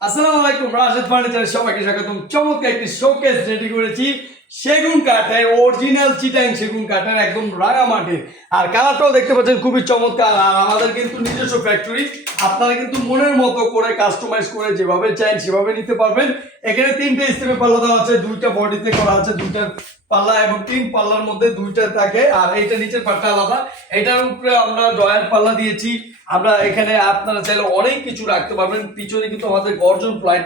আসসালামু আলাইকুম, রাশেদ ফার্নিচারের সবাইকে স্বাগতম। চমৎকার একটি শোকেস রেডি করেছি সেগুন কাঠের, অরিজিনাল চিটাং সেগুন কাঠের, একদম রাঙামাটির। আর কালারটাও দেখতে পাচ্ছেন খুবই চমৎকার। আর আমাদের কিন্তু নিজস্ব ফ্যাক্টরি, আপনারা কিন্তু মনের মতো করে কাস্টমাইজ করে যেভাবে চান সেভাবে নিতে পারবেন। এখানে 3টে স্টেপে পাল্লা দেওয়া আছে, 2টা বডিতে করা আছে, 2টা পাল্লা এবং 3 পাল্লার মধ্যে 2টা থাকে। আর এইটা নিচের পাটটা আলাদা, এটার উপরে আমরা ডয়ার পাল্লা দিয়েছি। আমরা এখানে আপনারা চাইলে অনেক কিছু রাখতে পারবেন। পিছনে কিন্তু আমাদের গর্জন ফ্লাইট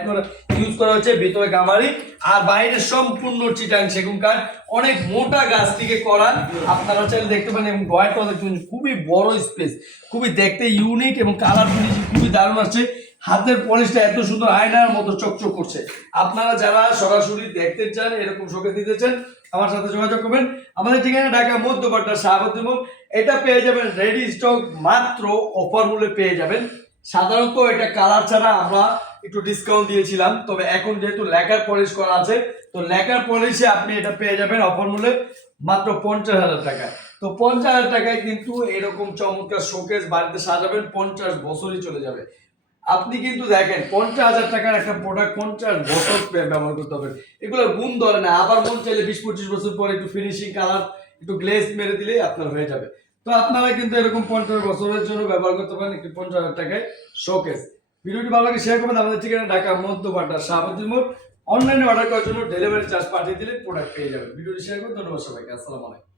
ইউজ করা হয়েছে, ভিতরে গামারি, আর বাইরে সম্পূর্ণ চিটাং সেগুন কাঠ, অনেক মোটা গাছ থেকে করা। আপনারা চাইলে দেখতে পারেন। এবং ডয়ারটা দেখবেন খুবই বড় স্পেস, খুবই দেখতে ইউনিক এবং কালার ফিনিশিং খুবই দারুণ আসছে। হাতের পলিশটা এত সুন্দর আয়নার মতো চকচক করছে। আপনারা যারা সরাসরি দেখতে চান, এরকম শোকেস দিতে চান, আমার সাথে যোগাযোগ করবেন। আমাদের ঠিকানা ঢাকা মধ্যপাড়া শাহাবুদ্দিন মোড়। এটা পেয়ে যাবেন রেডি স্টক, মাত্র অফার মূল্যে পেয়ে যাবেন। সাধারণত এটা কালার ছাড়া আমরা একটু ডিসকাউন্ট দিয়েছিলাম, তবে এখন যেহেতু লেকার পলিশ করা আছে, তো লেকার পলিশে আপনি এটা পেয়ে যাবেন অফার মূল্যে মাত্র 50,000 টাকায়। তো 50,000 টাকায় কিন্তু এরকম চমৎকার শোকেস বাড়িতে সাজাবেন, 50 বছরই চলে যাবে। আপনি কিন্তু দেখেন 50,000 টাকার একটা প্রোডাক্ট 50 বছর ব্যবহার করতে হবে। এগুলো গুণ ধরে না, আবার মন চাইলে 20-25 বছর পরে একটু ফিনিশিং কালার একটু গ্লেজ মেরে দিলেই আপনার হয়ে যাবে। তো আপনারা কিন্তু এরকম 50 বছরের জন্য ব্যবহার করতে পারেন একটি 50,000 টাকায় শোকেস। ভিডিওটি ভালো লাগে শেয়ার করবেন। আমাদের ঠিকানা ঢাকা মধ্যপাড়া শাহাবুদ্দিন মোড়। অনলাইনে অর্ডার করার জন্য ডেলিভারি চার্জ পাঠিয়ে দিলে প্রোডাক্ট পেয়ে যাবেন। ভিডিওটি শেয়ার করুন। ধন্যবাদ সবাইকে। আসসালামু আলাইকুম।